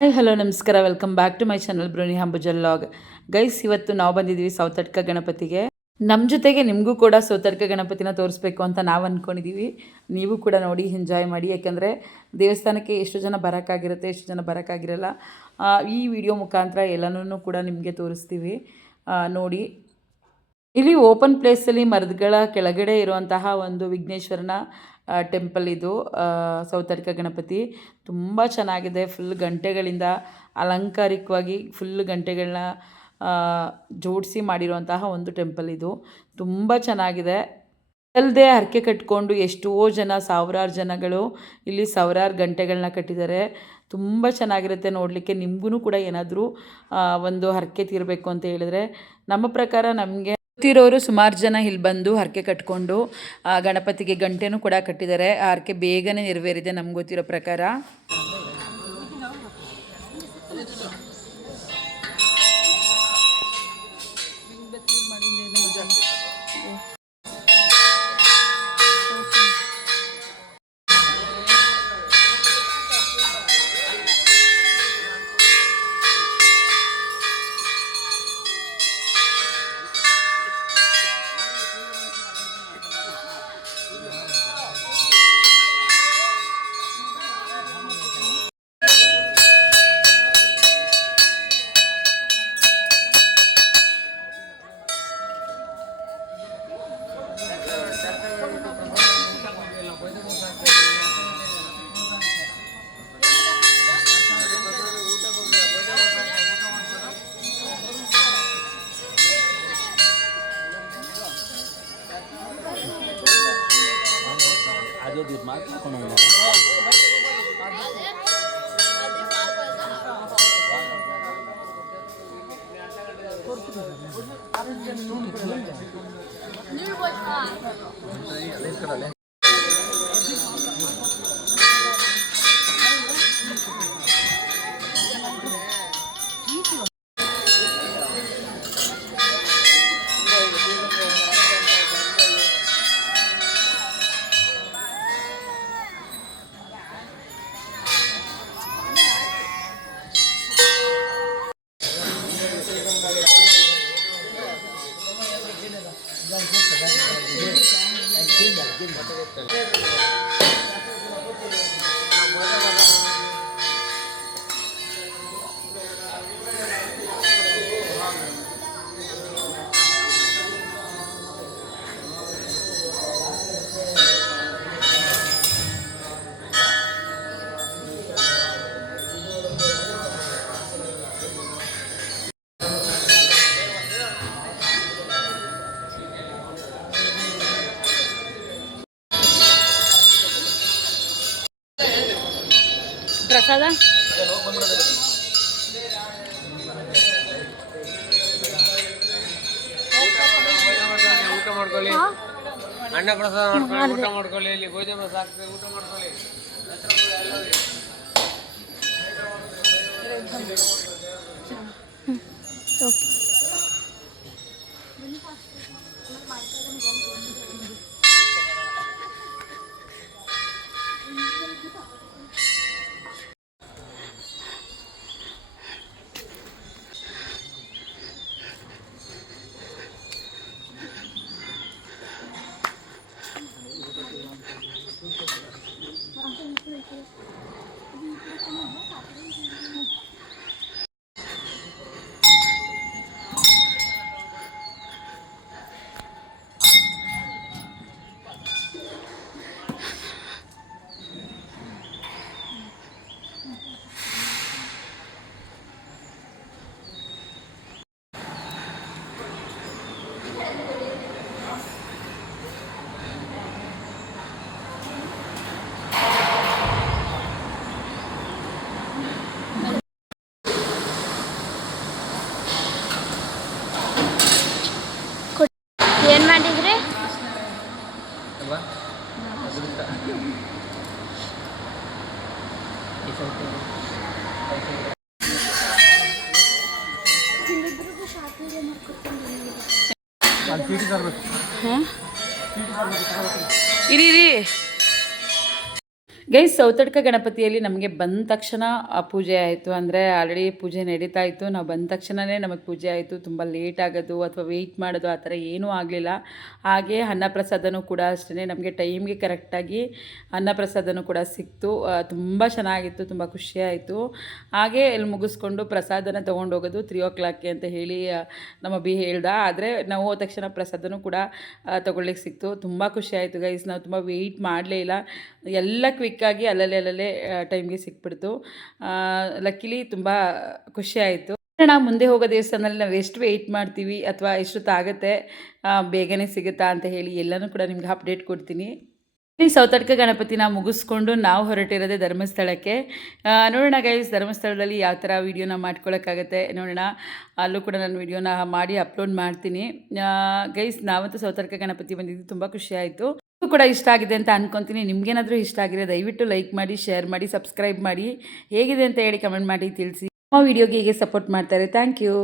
Hi hello ನಮಸ್ಕಾರ. Welcome back to my channel ಬ್ರೋನಿ ಹಂಬುಜಲ್ ಲಾಗ್ ಗೈಸ್ ಇವತ್ತು ನಾವು ಬಂದಿದ್ದೀವಿ ಸೌತಡ್ಕ ಗಣಪತಿಗೆ. ನಮ್ಮ ಜೊತೆಗೆ ನಿಮಗೂ ಕೂಡ ಸೌತಡ್ಕ ಗಣಪತಿನ ತೋರಿಸ್ಬೇಕು ಅಂತ ನಾವು ಅಂದ್ಕೊಂಡಿದ್ದೀವಿ ನೀವು ಕೂಡ ನೋಡಿ ಎಂಜಾಯ್ ಮಾಡಿ. ಯಾಕೆಂದರೆ ದೇವಸ್ಥಾನಕ್ಕೆ ಎಷ್ಟು ಜನ ಬರೋಕ್ಕಾಗಿರುತ್ತೆ, ಎಷ್ಟು ಜನ ಬರೋಕ್ಕಾಗಿರಲ್ಲ ಈ ವಿಡಿಯೋ ಮುಖಾಂತರ ಎಲ್ಲನೂ ಕೂಡ ನಿಮಗೆ ತೋರಿಸ್ತೀವಿ. ನೋಡಿ ಇಲ್ಲಿ ಓಪನ್ ಪ್ಲೇಸಲ್ಲಿ ಮರಗಳ ಕೆಳಗಡೆ ಇರುವಂತಹ ಒಂದು ವಿಘ್ನೇಶ್ವರನ ಟೆಂಪಲ್ ಇದು. ಸೌತರಿಕ ಗಣಪತಿ. ತುಂಬ ಚೆನ್ನಾಗಿದೆ. ಫುಲ್ ಗಂಟೆಗಳಿಂದ ಅಲಂಕಾರಿಕವಾಗಿ ಫುಲ್ ಗಂಟೆಗಳನ್ನ ಜೋಡಿಸಿ ಮಾಡಿರುವಂತಹ ಒಂದು ಟೆಂಪಲ್ ಇದು. ತುಂಬ ಚೆನ್ನಾಗಿದೆ. ಅಲ್ಲದೆ ಹರಕೆ ಕಟ್ಕೊಂಡು ಎಷ್ಟೋ ಜನ, ಸಾವಿರಾರು ಜನಗಳು ಇಲ್ಲಿ ಸಾವಿರಾರು ಗಂಟೆಗಳನ್ನ ಕಟ್ಟಿದ್ದಾರೆ. ತುಂಬ ಚೆನ್ನಾಗಿರುತ್ತೆ ನೋಡಲಿಕ್ಕೆ. ನಿಮಗೂ ಕೂಡ ಏನಾದರೂ ಒಂದು ಹರಕೆ ತೀರಬೇಕು ಅಂತ ಹೇಳಿದ್ರೆ, ನಮ್ಮ ಪ್ರಕಾರ ನಮಗೆ ಗೊತ್ತಿರೋರು ಸುಮಾರು ಜನ ಇಲ್ಲಿ ಬಂದು ಹರಕೆ ಕಟ್ಕೊಂಡು ಗಣಪತಿಗೆ ಗಂಟೆನೂ ಕೂಡ ಕಟ್ಟಿದ್ದಾರೆ. ಆ ಹರಕೆ ಬೇಗನೆ ನೆರವೇರಿದೆ ನಮ್ಗೆ ಗೊತ್ತಿರೋ ಪ್ರಕಾರ. Adeus, Deus, mais que com nós. Não, não, não. 全部またがったり。ಪ್ರಸಾದ ಊಟ ಮಾಡ್ಕೊಳ್ಳಿ ಅಣ್ಣ ಪ್ರಸಾದ ಮಾಡ್ಕೊಳ್ಳಿ ಊಟ ಮಾಡ್ಕೊಳ್ಳಿ ಇಲ್ಲಿ ಮಸ ಹಾಕ್ತೇವೆ ಊಟ ಮಾಡ್ಕೊಳ್ಳಿ ಏನ್ ಇರಿ. ಗೈಸ್ ಸೌತಡ್ಕ ಗಣಪತಿಯಲ್ಲಿ ನಮಗೆ ಬಂದ ತಕ್ಷಣ ಪೂಜೆ ಆಯಿತು ಅಂದರೆ ಆಲ್ರೆಡಿ ಪೂಜೆ ನಡೀತಾ ಇತ್ತು. ನಾವು ಬಂದ ತಕ್ಷಣವೇ ನಮಗೆ ಪೂಜೆ ಆಯಿತು. ತುಂಬ ಲೇಟ್ ಆಗೋದು ಅಥವಾ ವೆಯ್ಟ್ ಮಾಡೋದು ಆ ಥರ ಏನೂ ಆಗಲಿಲ್ಲ. ಹಾಗೆ ಅನ್ನಪ್ರಸಾದನೂ ಕೂಡ ಅಷ್ಟೇ ನಮಗೆ ಟೈಮ್ಗೆ ಕರೆಕ್ಟಾಗಿ ಅನ್ನಪ್ರಸಾದನೂ ಕೂಡ ಸಿಕ್ತು. ತುಂಬ ಚೆನ್ನಾಗಿತ್ತು, ತುಂಬ ಖುಷಿಯಾಯಿತು ಹಾಗೆ ಇಲ್ಲಿ ಮುಗಿಸ್ಕೊಂಡು ಪ್ರಸಾದನ ತೊಗೊಂಡು ಹೋಗೋದು ತ್ರೀ ಓ ಕ್ಲಾಕ್ಗೆ ಅಂತ ಹೇಳಿ ನಮ್ಮ ಬಿ ಹೇಳ್ದ. ಆದರೆ ನಾವು ಹೋದ ತಕ್ಷಣ ಪ್ರಸಾದನೂ ಕೂಡ ತೊಗೊಳ್ಳಿಕ್ಕೆ ಸಿಕ್ತು. ತುಂಬ ಖುಷಿಯಾಯಿತು ಗೈಸ್ ನಾವು ತುಂಬ ವೆಯ್ಟ್ ಮಾಡಲೇ ಇಲ್ಲ. ಎಲ್ಲ ಕ್ವಿಕ್ಕಾಗಿ ಅಲ್ಲಲ್ಲೇ ಅಲ್ಲಲ್ಲೇ ಟೈಮ್ಗೆ ಸಿಕ್ಬಿಡ್ತು. ಲಕ್ಕಿಲಿ ತುಂಬ ಖುಷಿ ಆಯಿತು. ನಾವು ಮುಂದೆ ಹೋಗೋ ದೇವಸ್ಥಾನದಲ್ಲಿ ನಾವು ಎಷ್ಟು ವೆಯ್ಟ್ ಮಾಡ್ತೀವಿ ಅಥವಾ ಎಷ್ಟೊತ್ತಾಗುತ್ತೆ ಬೇಗನೆ ಸಿಗುತ್ತಾ ಅಂತ ಹೇಳಿ ಎಲ್ಲನೂ ಕೂಡ ನಿಮ್ಗೆ ಅಪ್ಡೇಟ್ ಕೊಡ್ತೀನಿ. ಸೌತಡ್ಕ ಗಣಪತಿನ ಮುಗಿಸ್ಕೊಂಡು ನಾವು ಹೊರಟಿರೋದೇ ಧರ್ಮಸ್ಥಳಕ್ಕೆ. ನೋಡೋಣ ಗೈಸ್ ಧರ್ಮಸ್ಥಳದಲ್ಲಿ ಯಾವ ಥರ ವೀಡಿಯೋನ ಮಾಡ್ಕೊಳಕ್ಕಾಗತ್ತೆ ನೋಡೋಣ. ಅಲ್ಲೂ ಕೂಡ ನಾನು ವೀಡಿಯೋನ ಮಾಡಿ ಅಪ್ಲೋಡ್ ಮಾಡ್ತೀನಿ. ಗೈಸ್ ನಾವಂತೂ ಸೌತಡ್ಕ ಗಣಪತಿ ಬಂದಿದ್ದು ತುಂಬ ಖುಷಿ ಆಯಿತು. ನಿಮಗೂ ಕೂಡ ಇಷ್ಟ ಆಗಿದೆ ಅಂತ ಅನ್ಕೊತೀನಿ. ನಿಮ್ಗೇನಾದರೂ ಇಷ್ಟ ಆಗಿದೆ ದಯವಿಟ್ಟು ಲೈಕ್ ಮಾಡಿ ಶೇರ್ ಮಾಡಿ ಸಬ್ಸ್ಕ್ರೈಬ್ ಮಾಡಿ. ಹೇಗಿದೆ ಅಂತ ಹೇಳಿ ಕಮೆಂಟ್ ಮಾಡಿ, ತಿಳಿಸಿ. ನಮ್ಮ ವಿಡಿಯೋಗೆ ಹೀಗೆ ಸಪೋರ್ಟ್ ಮಾಡ್ತಾರೆ. Thank you